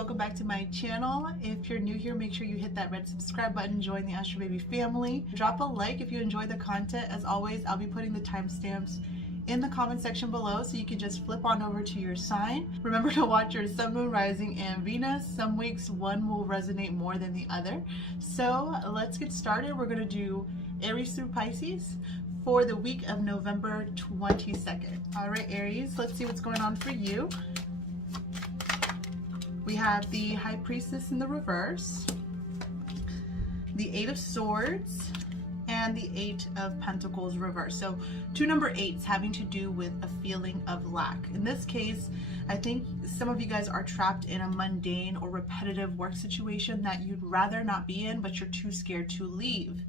welcome back to my channel. If you're new here, make sure you hit that red subscribe button, join the Astro Baby family. Drop a like if you enjoy the content. As always, I'll be putting the timestamps in the comment section below, so you can just flip on over to your sign. Remember to watch your sun, moon, rising, and Venus. Some weeks one will resonate more than the other. So let's get started. We're going to do Aries through Pisces for the week of November 22nd. All right, Aries, let's see what's going on for you. We have the High Priestess in the reverse, the Eight of Swords, and the Eight of Pentacles reverse. So two number eights having to do with a feeling of lack. In this case, I think some of you guys are trapped in a mundane or repetitive work situation that you'd rather not be in, but you're too scared to leave.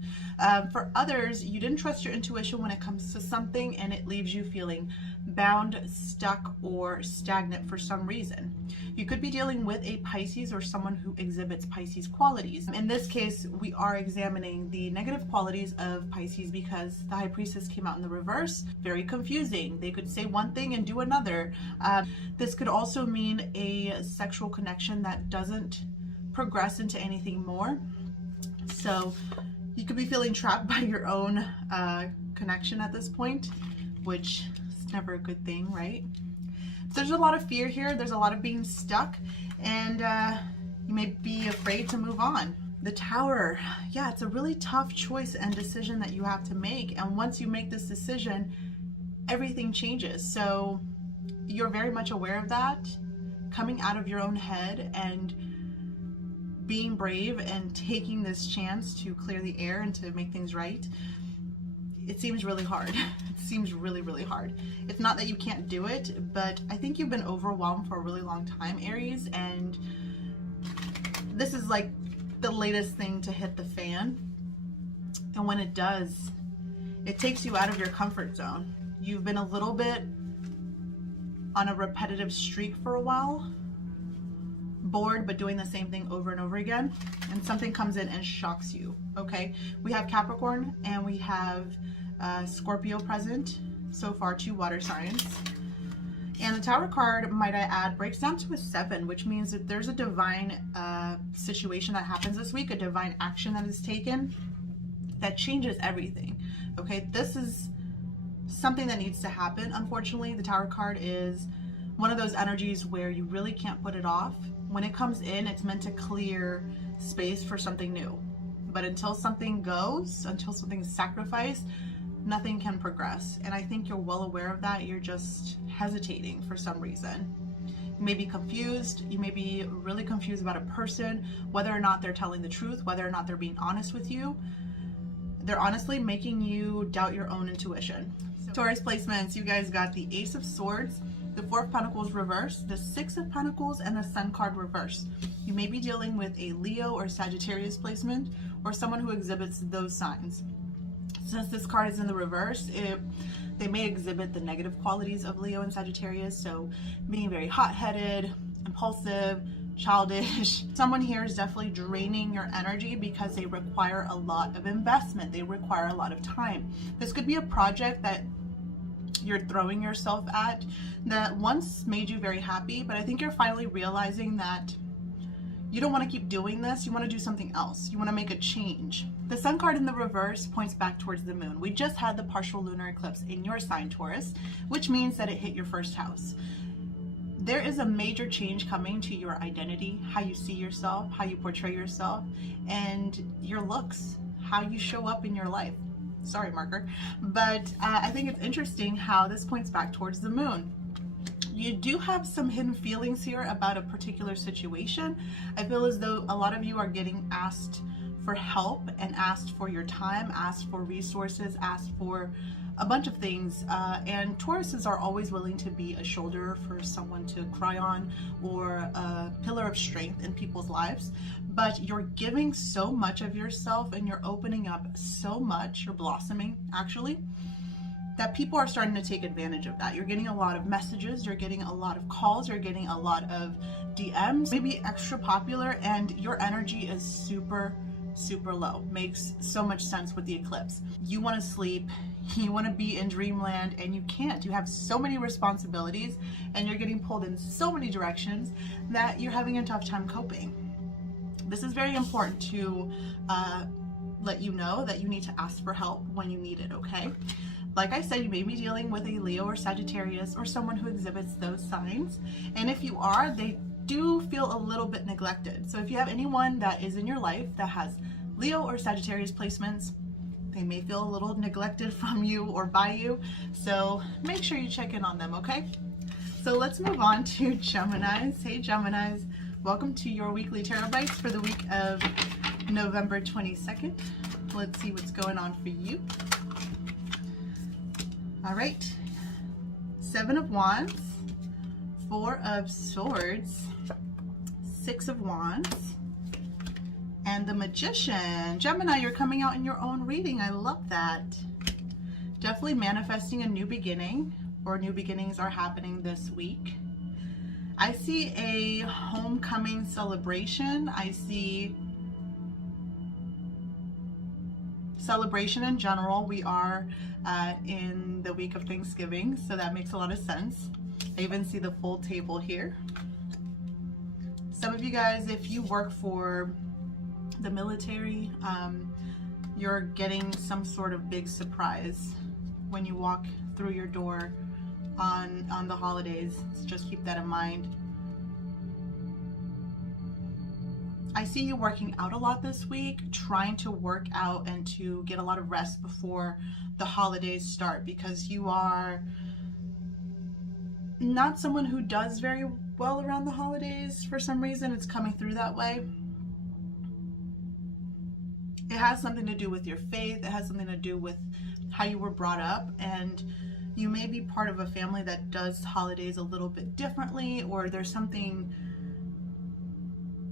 For others, you didn't trust your intuition when it comes to something, and it leaves you feeling bound, stuck, or stagnant for some reason. You could be dealing with a Pisces or someone who exhibits Pisces qualities. In this case, we are examining the negative qualities of Pisces because the High Priestess came out in the reverse. Very confusing. They could say one thing and do another. This could also mean a sexual connection that doesn't progress into anything more. So you could be feeling trapped by your own connection at this point, which is never a good thing, right? So there's a lot of fear here. There's a lot of being stuck, and you may be afraid to move on. The Tower, yeah, it's a really tough choice and decision that you have to make. And once you make this decision, everything changes. So you're very much aware of that, coming out of your own head and being brave and taking this chance to clear the air and to make things right. It seems really hard. It seems really, really hard. It's not that you can't do it, but I think you've been overwhelmed for a really long time, Aries, and this is like the latest thing to hit the fan. And when it does, it takes you out of your comfort zone. You've been a little bit on a repetitive streak for a while, bored but doing the same thing over and over again, and something comes in and shocks you. Okay, we have Capricorn and we have Scorpio present. So far, two water signs. And the Tower card, might I add, breaks down to a 7, which means that there's a divine situation that happens this week, a divine action that is taken that changes everything. Okay, this is something that needs to happen. Unfortunately, the Tower card is one of those energies where you really can't put it off. When it comes in, it's meant to clear space for something new. But until something goes, until something's sacrificed, nothing can progress. And I think you're well aware of that. You're just hesitating for some reason. You may be confused. You may be really confused about a person, whether or not they're telling the truth, whether or not they're being honest with you. They're honestly making you doubt your own intuition. So, Taurus placements, you guys got the Ace of Swords, the Four of Pentacles reverse, the Six of Pentacles, and the Sun card reverse. You may be dealing with a Leo or Sagittarius placement, or someone who exhibits those signs. Since this card is in the reverse, they may exhibit the negative qualities of Leo and Sagittarius, so being very hot-headed, impulsive, childish. Someone here is definitely draining your energy because they require a lot of investment. They require a lot of time. This could be a project that you're throwing yourself at that once made you very happy, but I think you're finally realizing that you don't want to keep doing this. You want to do something else. You want to make a change. The Sun card in the reverse points back towards the moon. We just had the partial lunar eclipse in your sign, Taurus, which means that it hit your first house. There is a major change coming to your identity, how you see yourself, how you portray yourself, and your looks, how you show up in your life. Sorry, marker. But I think it's interesting how this points back towards the moon. You do have some hidden feelings here about a particular situation. I feel as though a lot of you are getting asked for help and asked for your time, asked for resources, asked for a bunch of things. And Tauruses are always willing to be a shoulder for someone to cry on or a pillar of strength in people's lives. But you're giving so much of yourself and you're opening up so much, you're blossoming actually, that people are starting to take advantage of that. You're getting a lot of messages, you're getting a lot of calls, you're getting a lot of DMs, maybe extra popular, and your energy is super low. Makes so much sense with the eclipse. You want to sleep, You want to be in dreamland and you can't. You have so many responsibilities and you're getting pulled in so many directions that you're having a tough time coping. This is very important to let you know that you need to ask for help when you need it, okay? Like I said, you may be dealing with a Leo or Sagittarius or someone who exhibits those signs. And if you are, they do feel a little bit neglected. So if you have anyone that is in your life that has Leo or Sagittarius placements, they may feel a little neglected from you or by you. So make sure you check in on them, okay? So let's move on to Geminis. Hey Geminis, welcome to your weekly tarot bites for the week of November 22nd. Let's see what's going on for you. All right, 7 of Wands, 4 of Swords, 6 of Wands, and the Magician. Gemini, you're coming out in your own reading. I love that. Definitely manifesting a new beginning, or new beginnings are happening this week. I see a homecoming celebration. I see celebration in general. We are in the week of Thanksgiving, so that makes a lot of sense. I even see the full table here. Some of you guys, if you work for the military, you're getting some sort of big surprise when you walk through your door on the holidays. So just keep that in mind. I see you working out a lot this week, trying to work out and to get a lot of rest before the holidays start, because you are not someone who does very well around the holidays. For some reason, it's coming through that way. It has something to do with your faith. It has something to do with how you were brought up, and you may be part of a family that does holidays a little bit differently, or there's something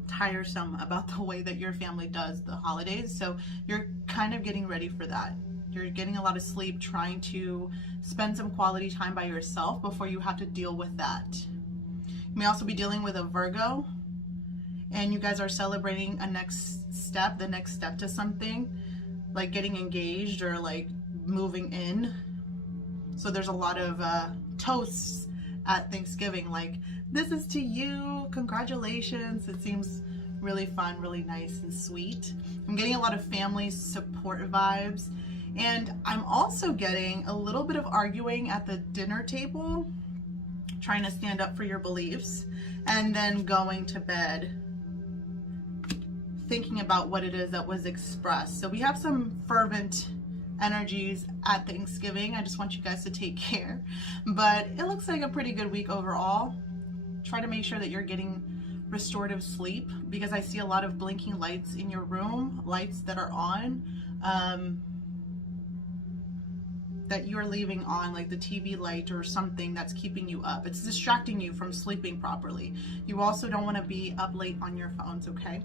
tiresome about the way that your family does the holidays. So you're kind of getting ready for that. You're getting a lot of sleep, trying to spend some quality time by yourself before you have to deal with that. You may also be dealing with a Virgo, and you guys are celebrating a next step, the next step to something, like getting engaged or like moving in. So there's a lot of toasts at Thanksgiving, like, this is to you, congratulations. It seems really fun, really nice and sweet. I'm getting a lot of family support vibes, and I'm also getting a little bit of arguing at the dinner table, trying to stand up for your beliefs, and then going to bed thinking about what it is that was expressed. So we have some fervent energies at Thanksgiving. I just want you guys to take care, but it looks like a pretty good week overall. Try to make sure that you're getting restorative sleep, because I see a lot of blinking lights in your room, lights that are on, that you're leaving on, like the TV light or something that's keeping you up. It's distracting you from sleeping properly. You also don't want to be up late on your phones, okay?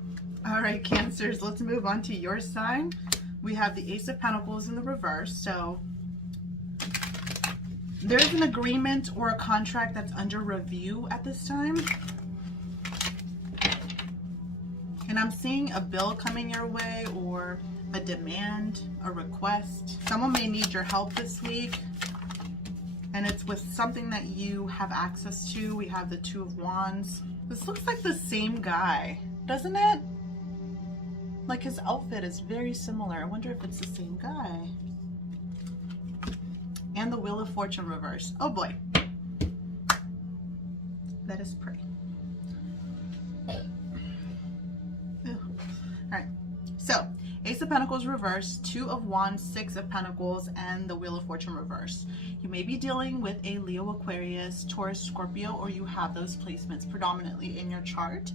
All right, Cancers, let's move on to your sign. We have the Ace of Pentacles in the reverse. So there's an agreement or a contract that's under review at this time. And I'm seeing a bill coming your way, or a demand, a request. Someone may need your help this week, and it's with something that you have access to. We have the Two of Wands. This looks like the same guy, doesn't it? Like his outfit is very similar. I wonder if it's the same guy. And the Wheel of Fortune reverse. Oh boy. Let us pray. Alright, so Ace of Pentacles reverse, Two of Wands, Six of Pentacles, and the Wheel of Fortune reverse. You may be dealing with a Leo, Aquarius, Taurus, Scorpio, or you have those placements predominantly in your chart.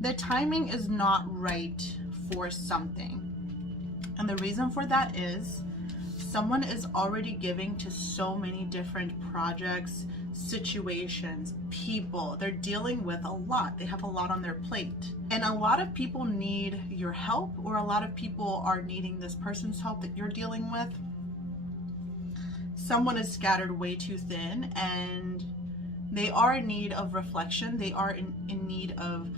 The timing is not right for something. And the reason for that is someone is already giving to so many different projects, situations, people. They're dealing with a lot. They have a lot on their plate. And a lot of people need your help, or a lot of people are needing this person's help that you're dealing with. Someone is scattered way too thin, and they are in need of reflection. They are in need of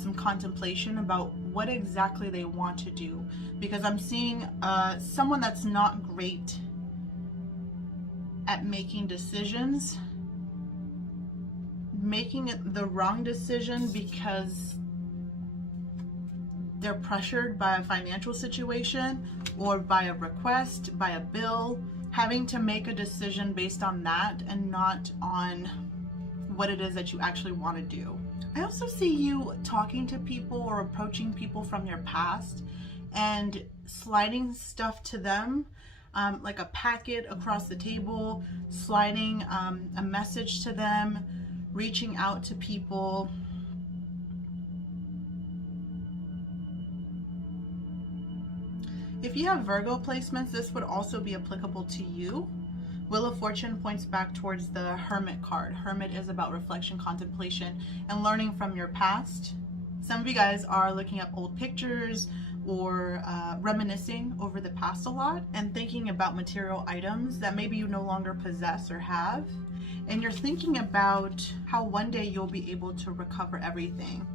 some contemplation about what exactly they want to do. Because I'm seeing someone that's not great at making decisions, making the wrong decision because they're pressured by a financial situation or by a request, by a bill, having to make a decision based on that and not on what it is that you actually want to do. I also see you talking to people or approaching people from your past and sliding stuff to them, like a packet across the table, sliding a message to them, reaching out to people. If you have Virgo placements, this would also be applicable to you. Wheel of Fortune points back towards the Hermit card. Hermit is about reflection, contemplation, and learning from your past. Some of you guys are looking up old pictures or reminiscing over the past a lot and thinking about material items that maybe you no longer possess or have. And you're thinking about how one day you'll be able to recover everything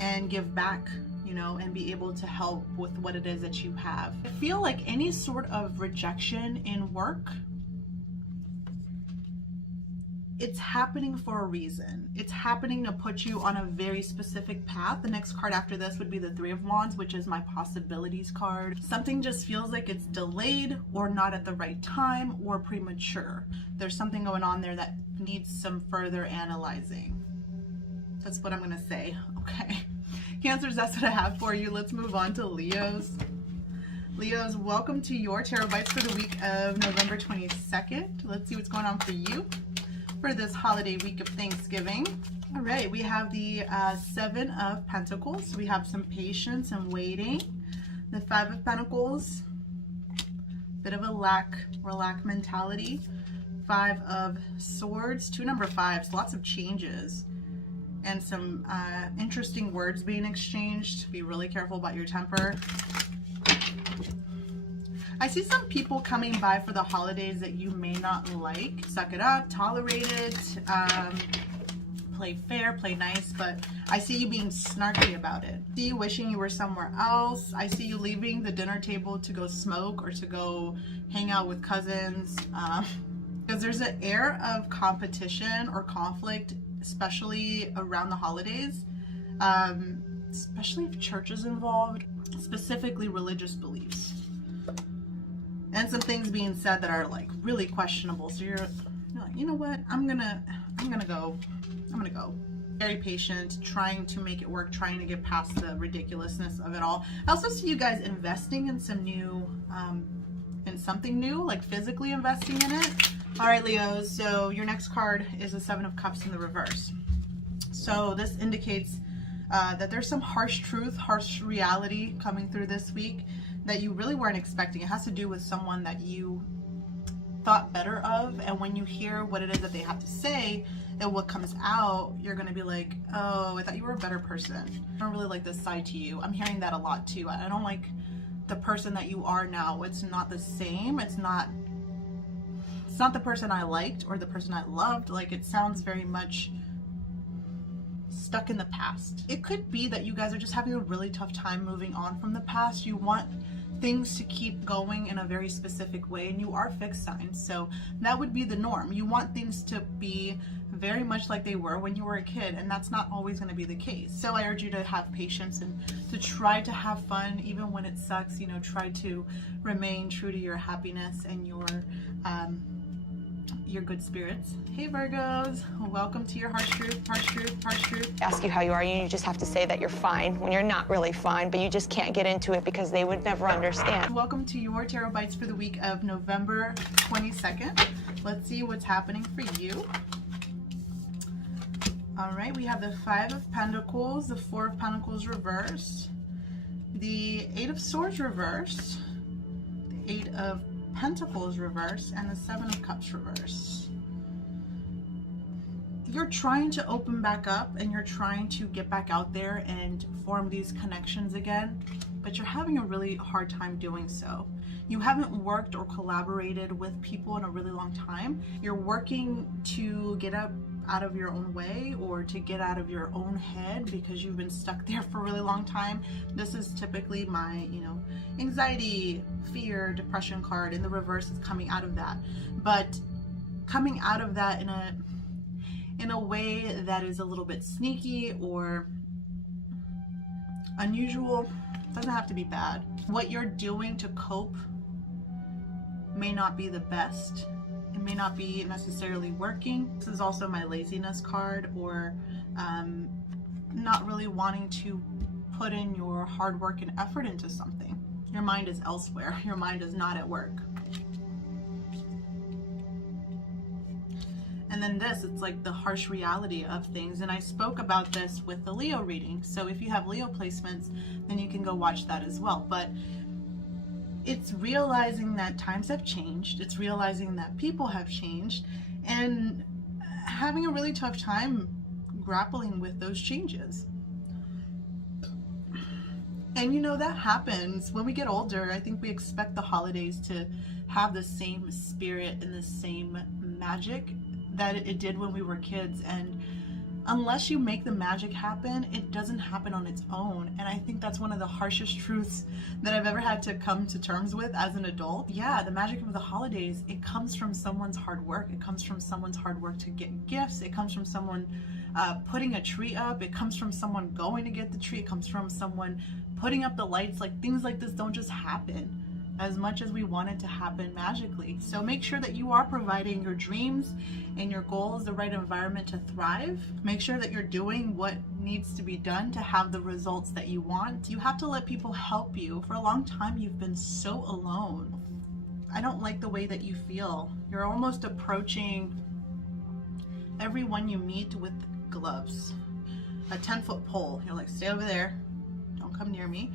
and give back, you know, and be able to help with what it is that you have. I feel like any sort of rejection in work, it's happening for a reason. It's happening to put you on a very specific path. The next card after this would be the Three of Wands, which is my possibilities card. Something just feels like it's delayed or not at the right time or premature. There's something going on there that needs some further analyzing. That's what I'm gonna say, okay? Cancers, that's what I have for you. Let's move on to Leos. Leos, welcome to your Tarot Bites for the week of November 22nd. Let's see what's going on for you for this holiday week of Thanksgiving. All right, we have the Seven of Pentacles. We have some patience and waiting. The Five of Pentacles, bit of a lack mentality. Five of Swords, two number fives, lots of changes and some interesting words being exchanged. Be really careful about your temper. I see some people coming by for the holidays that you may not like. Suck it up, tolerate it, play fair, play nice, but I see you being snarky about it. I see you wishing you were somewhere else. I see you leaving the dinner table to go smoke or to go hang out with cousins. Because there's an air of competition or conflict, especially around the holidays, especially if church is involved, specifically religious beliefs. And some things being said that are like really questionable. So you're like, you know what? I'm gonna go. Very patient, trying to make it work, trying to get past the ridiculousness of it all. I also see you guys investing in some new, in something new, like physically investing in it. All right, Leos. So your next card is the Seven of Cups in the reverse. So this indicates that there's some harsh truth, harsh reality coming through this week that you really weren't expecting. It has to do with someone that you thought better of, and when you hear what it is that they have to say and what comes out, you're gonna be like, oh, I thought you were a better person. I don't really like this side to you. I'm hearing that a lot too. I don't like the person that you are now. It's not the same. It's not the person I liked or the person I loved. Like, it sounds very much stuck in the past. It could be that you guys are just having a really tough time moving on from the past. You want things to keep going in a very specific way, and you are fixed signs, so that would be the norm. You want things to be very much like they were when you were a kid, and that's not always going to be the case. So I urge you to have patience and to try to have fun even when it sucks. You know, try to remain true to your happiness and your good spirits. Hey Virgos, welcome to your harsh truth, harsh truth, harsh truth. Ask you how you are, you just have to say that you're fine when you're not really fine, but you just can't get into it because they would never understand. Welcome to your Tarot Bites for the week of November 22nd. Let's see what's happening for you. All right, we have the Five of Pentacles, the Four of Pentacles reversed, the Eight of Swords reversed, the Eight of Pentacles reverse, and the Seven of Cups reverse. You're trying to open back up and you're trying to get back out there and form these connections again, but you're having a really hard time doing so. You haven't worked or collaborated with people in a really long time. You're working to get out of your own way or to get out of your own head because you've been stuck there for a really long time. This is typically my, anxiety, fear, depression card. In the reverse is coming out of that. But coming out of that in a way that is a little bit sneaky or unusual. Doesn't have to be bad. What you're doing to cope may not be the best. It may not be necessarily working. This is also my laziness card, or not really wanting to put in your hard work and effort into something. Your mind is elsewhere. Your mind is not at work. And then this, it's like the harsh reality of things. And I spoke about this with the Leo reading. So if you have Leo placements, then you can go watch that as well. But it's realizing that times have changed. It's realizing that people have changed and having a really tough time grappling with those changes. And you know, that happens when we get older. I think we expect the holidays to have the same spirit and the same magic that it did when we were kids. And unless you make the magic happen, it doesn't happen on its own. And I think that's one of the harshest truths that I've ever had to come to terms with as an adult. Yeah, the magic of the holidays, it comes from someone's hard work. It comes from someone's hard work to get gifts. It comes from someone putting a tree up. It comes from someone going to get the tree. It comes from someone putting up the lights. Like, things like this don't just happen as much as we want it to happen magically. So make sure that you are providing your dreams and your goals the right environment to thrive. Make sure that you're doing what needs to be done to have the results that you want. You have to let people help you. For a long time, you've been so alone. I don't like the way that you feel. You're almost approaching everyone you meet with gloves. A 10-foot pole. You're like, stay over there. Don't come near me.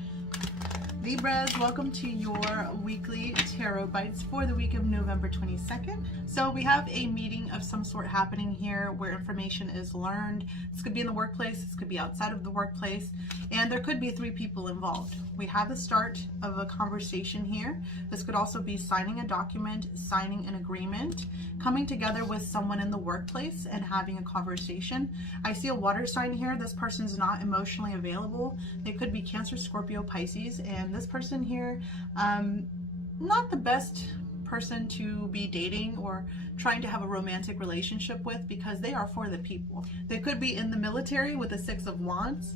Libras, welcome to your weekly tarot bites for the week of November 22nd. So we have a meeting of some sort happening here where information is learned. This could be in the workplace, this could be outside of the workplace, and there could be 3 people involved. We have the start of a conversation here. This could also be signing a document, signing an agreement, coming together with someone in the workplace and having a conversation. I see a water sign here. This person's not emotionally available. They could be Cancer, Scorpio, Pisces, and this person here, not the best person to be dating or trying to have a romantic relationship with, because they are for the people. They could be in the military with the 6 of Wands,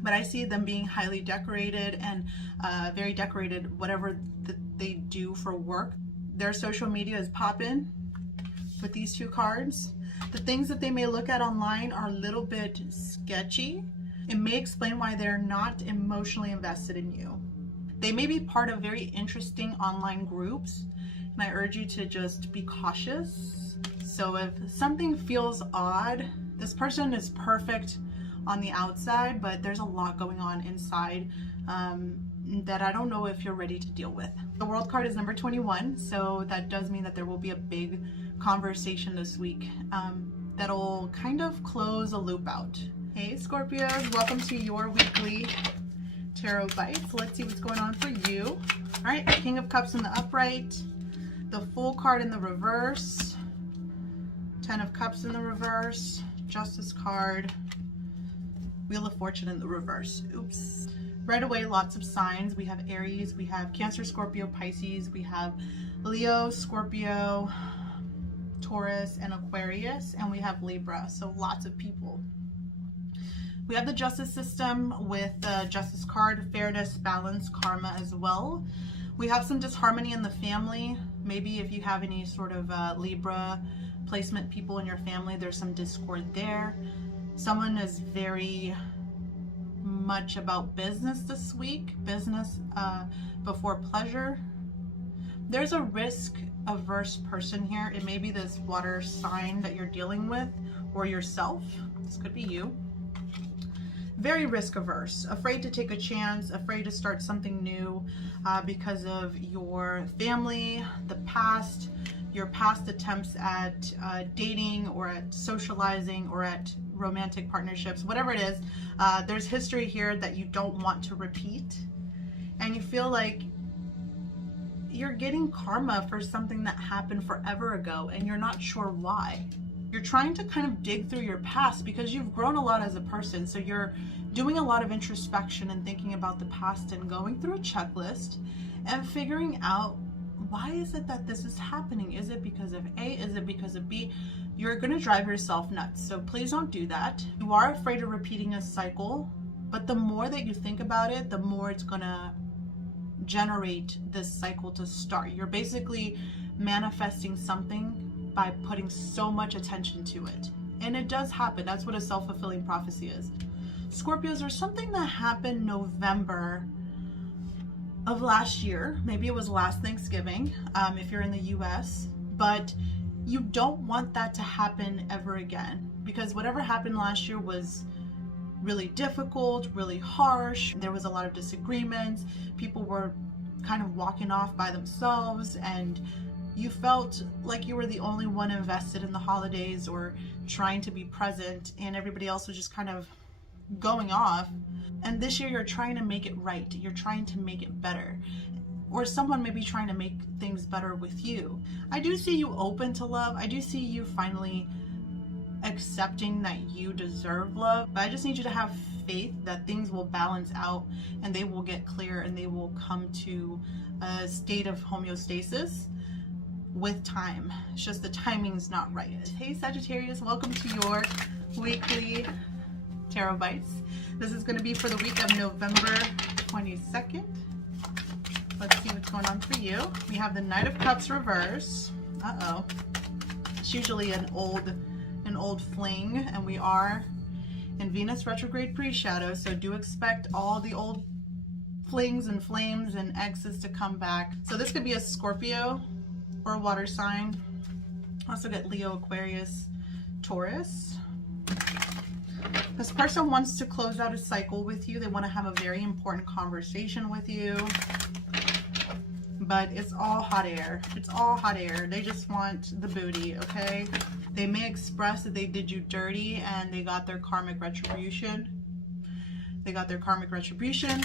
but I see them being highly decorated and very decorated, whatever that they do for work. Their social media is popping with these 2 cards. The things that they may look at online are a little bit sketchy. It may explain why they're not emotionally invested in you. They may be part of very interesting online groups, and I urge you to just be cautious. So if something feels odd, this person is perfect on the outside, but there's a lot going on inside that I don't know if you're ready to deal with. The World card is number 21, so that does mean that there will be a big conversation this week that'll kind of close a loop out. Hey Scorpios, welcome to your weekly tarot bites. Let's see what's going on for you. All right, King of Cups in the upright, the Fool card in the reverse, 10 of Cups in the reverse, Justice card, Wheel of Fortune in the reverse. Oops. Right away, lots of signs. We have Aries, we have Cancer, Scorpio, Pisces, we have Leo, Scorpio, Taurus, and Aquarius, and we have Libra. So lots of people. We have the Justice system with the Justice card, fairness, balance, karma as well. We have some disharmony in the family. Maybe if you have any sort of Libra placement people in your family, there's some discord there. Someone is very much about business this week, business before pleasure. There's a risk-averse person here. It may be this water sign that you're dealing with, or yourself. This could be you. Very risk averse, afraid to take a chance, afraid to start something new because of your family, the past, your past attempts at dating or at socializing or at romantic partnerships, whatever it is. There's history here that you don't want to repeat, and you feel like you're getting karma for something that happened forever ago and you're not sure why. You're trying to kind of dig through your past because you've grown a lot as a person. So you're doing a lot of introspection and thinking about the past and going through a checklist and figuring out why is it that this is happening? Is it because of A? Is it because of B? You're going to drive yourself nuts. So please don't do that. You are afraid of repeating a cycle, but the more that you think about it, the more it's going to generate this cycle to start. You're basically manifesting something by putting so much attention to it. And it does happen. That's what a self-fulfilling prophecy is. Scorpios, there's something that happened November of last year. Maybe it was last Thanksgiving, if you're in the US, but you don't want that to happen ever again, because whatever happened last year was really difficult, really harsh. There was a lot of disagreements. People were kind of walking off by themselves, and you felt like you were the only one invested in the holidays or trying to be present, and everybody else was just kind of going off. And this year you're trying to make it right. You're trying to make it better. Or someone may be trying to make things better with you. I do see you open to love. I do see you finally accepting that you deserve love. But I just need you to have faith that things will balance out and they will get clear and they will come to a state of homeostasis with time. It's just the timing's not right. Hey Sagittarius, welcome to your weekly Tarot Bites. This is going to be for the week of November 22nd. Let's see what's going on for you. We have the Knight of Cups reverse. Uh-oh. It's usually an old fling, and we are in Venus retrograde pre-shadow, so do expect all the old flings and flames and exes to come back. So this could be a Scorpio or a water sign. Also get Leo, Aquarius, Taurus. This person wants to close out a cycle with you. They want to have a very important conversation with you. But it's all hot air. It's all hot air. They just want the booty, okay? They may express that they did you dirty and they got their karmic retribution. They got their karmic retribution.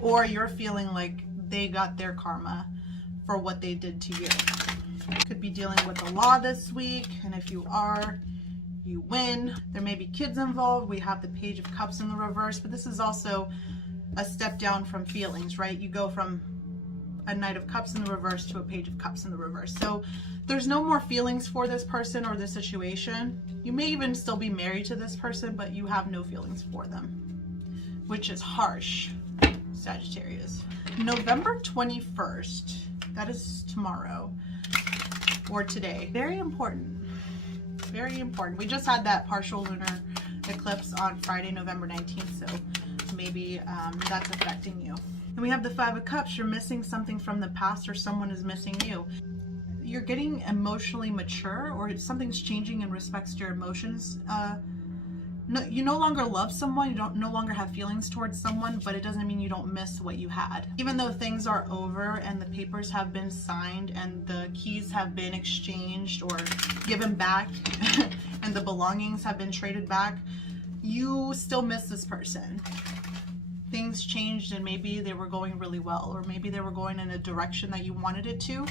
Or you're feeling like they got their karma for what they did to you. Could be dealing with the law this week, and if you are, you win. There may be kids involved. We have the Page of Cups in the reverse, but this is also a step down from feelings, right? You go from a Knight of Cups in the reverse to a Page of Cups in the reverse. So there's no more feelings for this person or this situation. You may even still be married to this person, but you have no feelings for them, which is harsh, Sagittarius. November 21st, that is tomorrow or today. Very important. Very important. We just had that partial lunar eclipse on Friday, November 19th, so maybe that's affecting you. And we have the Five of Cups. You're missing something from the past, or someone is missing you. You're getting emotionally mature, or something's changing in respects to your emotions. No, you no longer love someone, you no longer have feelings towards someone, but it doesn't mean you don't miss what you had. Even though things are over and the papers have been signed and the keys have been exchanged or given back and the belongings have been traded back, you still miss this person. Things changed and maybe they were going really well, or maybe they were going in a direction that you wanted it to,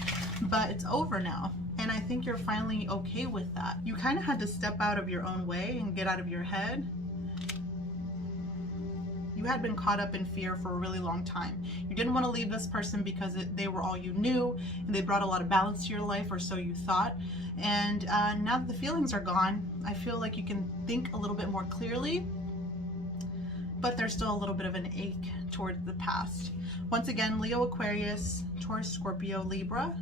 but it's over now. And I think you're finally okay with that. You kind of had to step out of your own way and get out of your head. You had been caught up in fear for a really long time. You didn't want to leave this person because they were all you knew and they brought a lot of balance to your life, or so you thought. And now that the feelings are gone, I feel like you can think a little bit more clearly, but there's still a little bit of an ache towards the past. Once again, Leo, Aquarius, Taurus, Scorpio, Libra.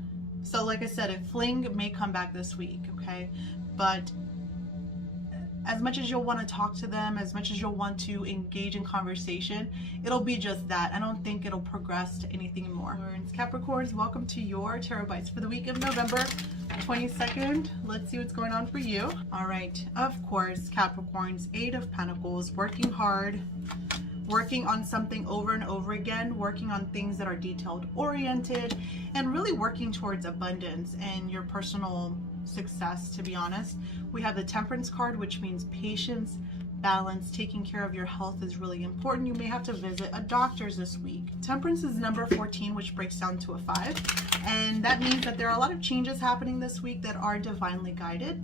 So like I said, a fling may come back this week, okay? But as much as you'll want to talk to them, as much as you'll want to engage in conversation, it'll be just that. I don't think it'll progress to anything more. Capricorns, welcome to your Tarot Bites for the week of November 22nd. Let's see what's going on for you. All right, of course, Capricorns, Eight of Pentacles, working hard, working on something over and over again, working on things that are detailed oriented, and really working towards abundance and your personal success, to be honest. We have the Temperance card, which means patience, balance, taking care of your health is really important. You may have to visit a doctor's this week. Temperance is number 14, which breaks down to a 5. And that means that there are a lot of changes happening this week that are divinely guided.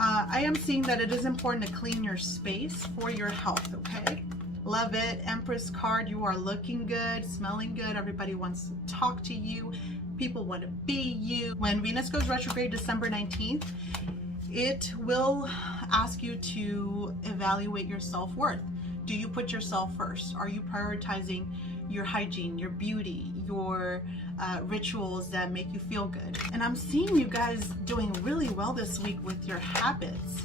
I am seeing that it is important to clean your space for your health, okay? Love it. Empress card, you are looking good, smelling good. Everybody wants to talk to you. People want to be you. When Venus goes retrograde December 19th, it will ask you to evaluate your self-worth. Do you put yourself first? Are you prioritizing your hygiene, your beauty, your rituals that make you feel good? And I'm seeing you guys doing really well this week with your habits.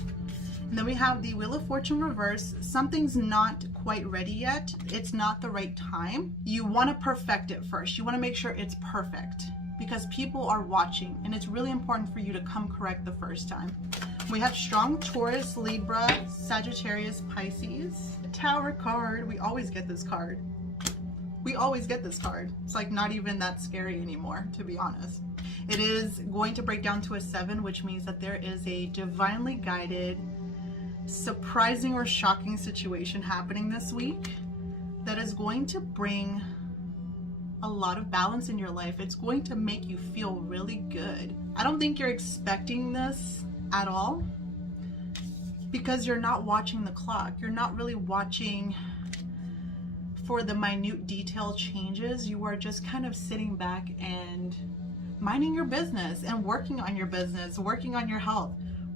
And then we have the Wheel of Fortune reverse. Something's not quite ready yet. It's not the right time. You want to perfect it first. You want to make sure it's perfect because people are watching, and it's really important for you to come correct the first time. We have strong Taurus, Libra, Sagittarius, Pisces. Tower card. We always get this card. We always get this card. It's like not even that scary anymore, to be honest. It is going to break down to a 7, which means that there is a divinely guided, surprising or shocking situation happening this week that is going to bring a lot of balance in your life. It's going to make you feel really good. I don't think you're expecting this at all because you're not watching the clock. You're not really watching for the minute detail changes. You are just kind of sitting back and minding your business and working on your business, working on your health,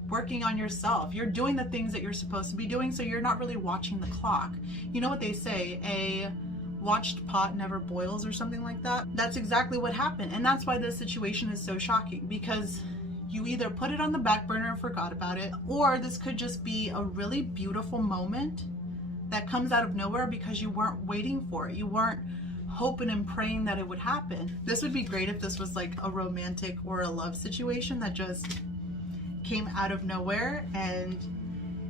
working on yourself. You're doing the things that you're supposed to be doing, so you're not really watching the clock. You know what they say, a watched pot never boils or something like that? That's exactly what happened. And that's why this situation is so shocking, because you either put it on the back burner and forgot about it, or this could just be a really beautiful moment that comes out of nowhere because you weren't waiting for it. You weren't hoping and praying that it would happen. This would be great if this was like a romantic or a love situation that just came out of nowhere, and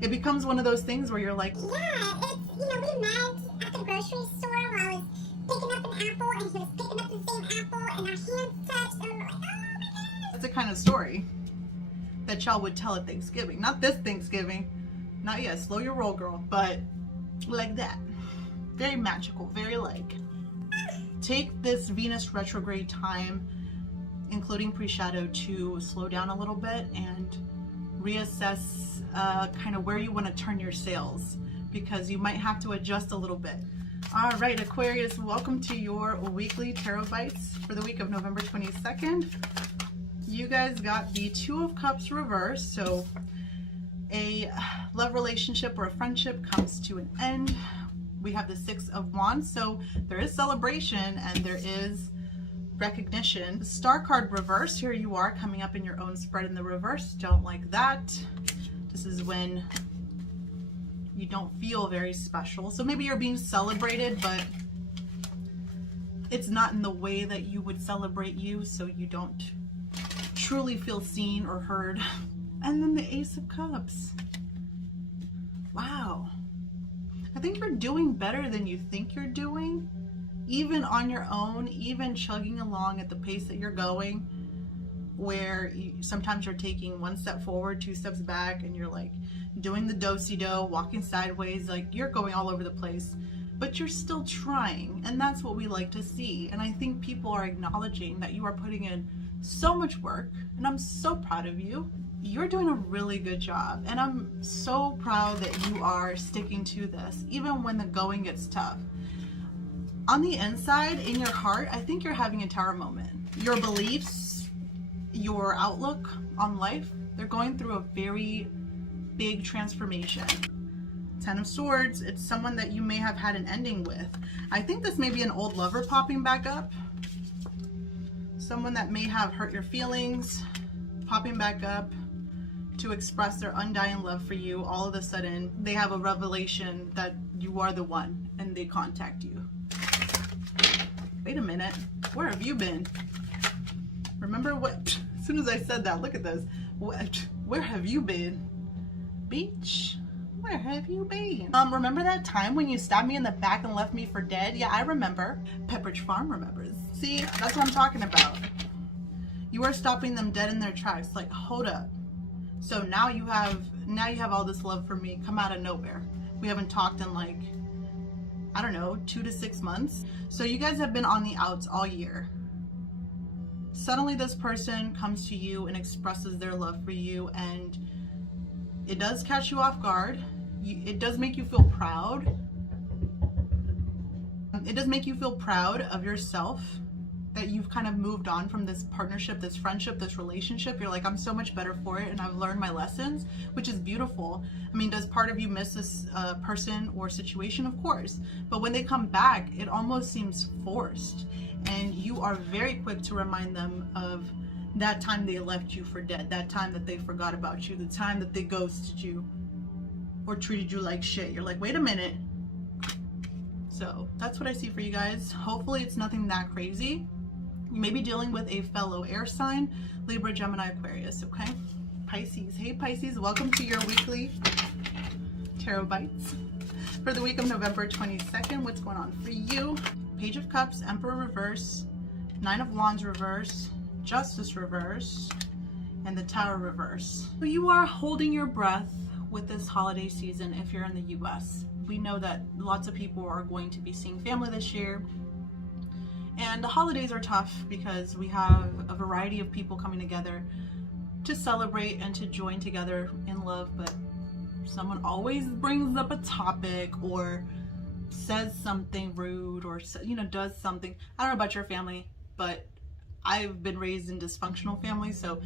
it becomes one of those things where you're like, yeah, it's, we met at the grocery store while I was picking up an apple, and he was picking up the same apple, and our hands touched, and I'm like, oh my gosh. That's the kind of story that y'all would tell at Thanksgiving. Not this Thanksgiving, not yet, slow your roll, girl, but like that. Very magical, very like. Take this Venus retrograde time, including pre-shadow, to slow down a little bit and reassess kind of where you want to turn your sails, because you might have to adjust a little bit. All right, Aquarius, welcome to your weekly tarot bites for the week of November 22nd. You guys got the Two of Cups reversed, so a love relationship or a friendship comes to an end. We have the Six of Wands, so there is celebration and there is recognition. The Star card reversed, here you are coming up in your own spread in the reverse. Don't like that. This is when you don't feel very special. So maybe you're being celebrated, but it's not in the way that you would celebrate you, so you don't truly feel seen or heard. And then the Ace of Cups. Wow. I think you're doing better than you think you're doing. Even on your own, even chugging along at the pace that you're going, where sometimes you're taking one step forward, two steps back, and you're like doing the do-si-do, walking sideways, like you're going all over the place, but you're still trying, and that's what we like to see. And I think people are acknowledging that you are putting in so much work, and I'm so proud of you. You're doing a really good job, and I'm so proud that you are sticking to this, even when the going gets tough. On the inside, in your heart, I think you're having a tower moment. Your beliefs, your outlook on life, they're going through a very big transformation. Ten of Swords, it's someone that you may have had an ending with. I think this may be an old lover popping back up. Someone that may have hurt your feelings, popping back up to express their undying love for you. All of a sudden, they have a revelation that you are the one, and they contact you. Wait a minute, where have you been? Remember what, as soon as I said that, look at this. Where have you been? Beach, where have you been? Remember that time when you stabbed me in the back and left me for dead? Yeah, I remember. Pepperidge Farm remembers. See, that's what I'm talking about. You are stopping them dead in their tracks, like, hold up. So now you have all this love for me come out of nowhere. We haven't talked in like, I don't know, 2 to 6 months. So you guys have been on the outs all year. Suddenly this person comes to you and expresses their love for you, and it does catch you off guard. It does make you feel proud, It does make you feel proud of yourself that you've kind of moved on from this partnership, this friendship, this relationship. You're like, I'm so much better for it and I've learned my lessons, which is beautiful. I mean, does part of you miss this person or situation? Of course. But when they come back, it almost seems forced. And you are very quick to remind them of that time they left you for dead, that time that they forgot about you, the time that they ghosted you or treated you like shit. You're like, wait a minute. So that's what I see for you guys. Hopefully it's nothing that crazy. You may be dealing with a fellow air sign, Libra, Gemini, Aquarius, okay? Pisces. Hey Pisces, welcome to your weekly tarot bites for the week of November 22nd. What's going on for you? Page of Cups, Emperor reverse, Nine of Wands reverse, Justice reverse, and the Tower reverse. So you are holding your breath with this holiday season if you're in the US. We know that lots of people are going to be seeing family this year. And the holidays are tough because we have a variety of people coming together to celebrate and to join together in love, but someone always brings up a topic or says something rude or, you know, does something. I don't know about your family, but I've been raised in dysfunctional families, so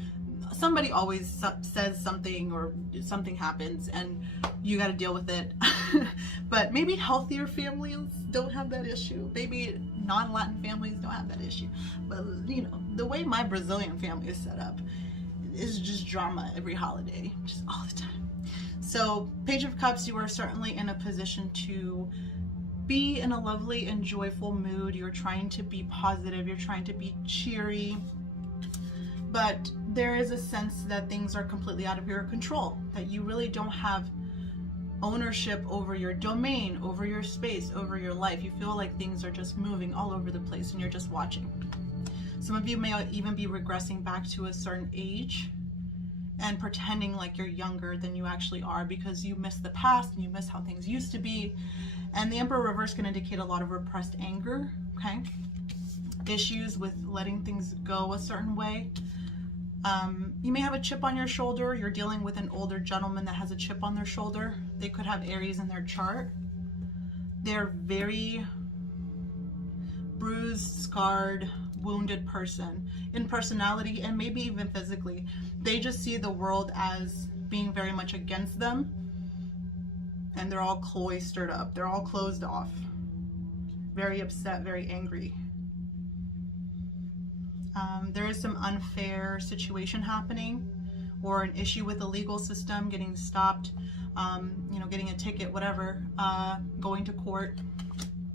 somebody always says something or something happens and you got to deal with it. But maybe healthier families don't have that issue. Maybe non-Latin families don't have that issue. But you know, the way my Brazilian family is set up is just drama every holiday, just all the time. So Page of Cups, you are certainly in a position to be in a lovely and joyful mood. You're trying to be positive, you're trying to be cheery, but there is a sense that things are completely out of your control, that you really don't have ownership over your domain, over your space, over your life. You feel like things are just moving all over the place and you're just watching. Some of you may even be regressing back to a certain age and pretending like you're younger than you actually are because you miss the past and you miss how things used to be. And the Emperor reverse can indicate a lot of repressed anger, okay? Issues with letting things go a certain way. You may have a chip on your shoulder. You're dealing with an older gentleman that has a chip on their shoulder. They could have Aries in their chart. They're very bruised, scarred, wounded person in personality and maybe even physically. They just see the world as being very much against them and they're all cloistered up. They're all closed off. Very upset, very angry. There is some unfair situation happening or an issue with the legal system, getting stopped, you know, getting a ticket, whatever, going to court.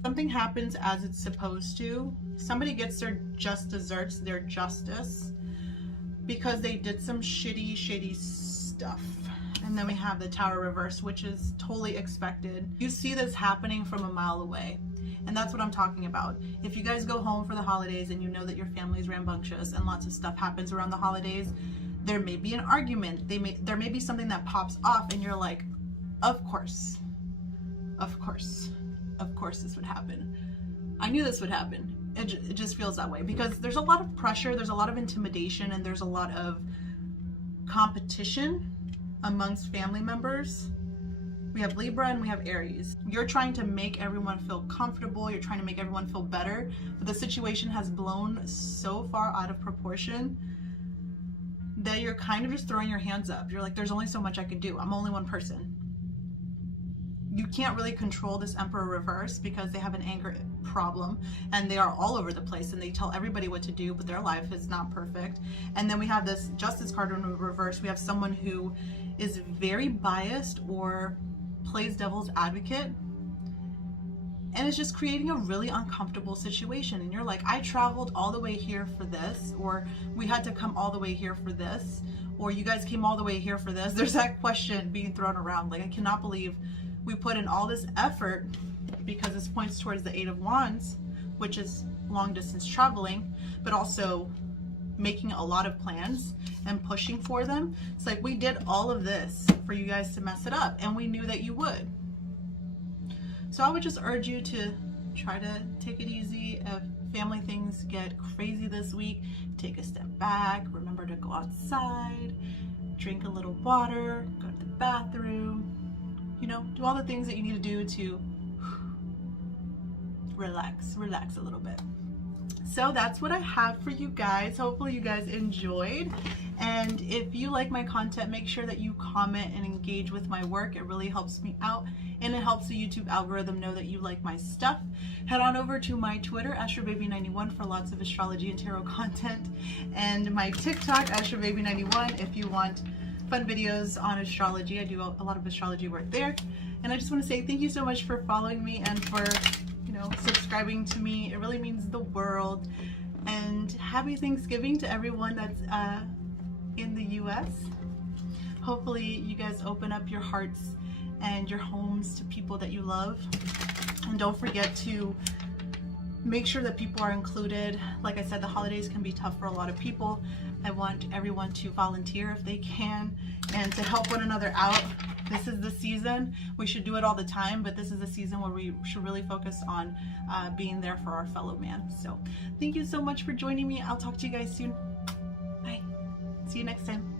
Something happens as it's supposed to. Somebody gets their just desserts, their justice, because they did some shady stuff. And then we have the Tower reverse, which is totally expected. You see this happening from a mile away. And that's what I'm talking about. If you guys go home for the holidays and you know that your family is rambunctious and lots of stuff happens around the holidays, there may be an argument. There may be something that pops off and you're like, of course this would happen. I knew this would happen. It just feels that way because there's a lot of pressure, there's a lot of intimidation, and there's a lot of competition amongst family members. We have Libra and we have Aries. You're trying to make everyone feel comfortable. You're trying to make everyone feel better. But the situation has blown so far out of proportion that you're kind of just throwing your hands up. You're like, there's only so much I can do. I'm only one person. You can't really control this Emperor reverse because they have an anger problem and they are all over the place and they tell everybody what to do, but their life is not perfect. And then we have this Justice card in reverse. We have someone who is very biased or plays devil's advocate and it's just creating a really uncomfortable situation. And you're like, I traveled all the way here for this, or we had to come all the way here for this, or you guys came all the way here for this. There's that question being thrown around. Like, I cannot believe we put in all this effort, because this points towards the Eight of Wands, which is long distance traveling, but also making a lot of plans and pushing for them. It's like, we did all of this for you guys to mess it up, and we knew that you would. So I would just urge you to try to take it easy. If family things get crazy this week, take a step back. Remember to go outside, drink a little water, go to the bathroom, you know, do all the things that you need to do to relax a little bit. So that's what I have for you guys. Hopefully you guys enjoyed. And if you like my content, make sure that you comment and engage with my work. It really helps me out, and it helps the YouTube algorithm know that you like my stuff. Head on over to my Twitter, AstroBaby91, for lots of astrology and tarot content, and my TikTok, AstroBaby91, if you want fun videos on astrology. I do a lot of astrology work there. And I just want to say thank you so much for following me and for, you know, subscribing to me. It really means the world. And happy Thanksgiving to everyone that's in the US. Hopefully you guys open up your hearts and your homes to people that you love. And don't forget to make sure that people are included. Like I said, the holidays can be tough for a lot of people. I want everyone to volunteer if they can and to help one another out. This is the season. We should do it all the time, but this is the season where we should really focus on being there for our fellow man. So thank you so much for joining me. I'll talk to you guys soon. Bye. See you next time.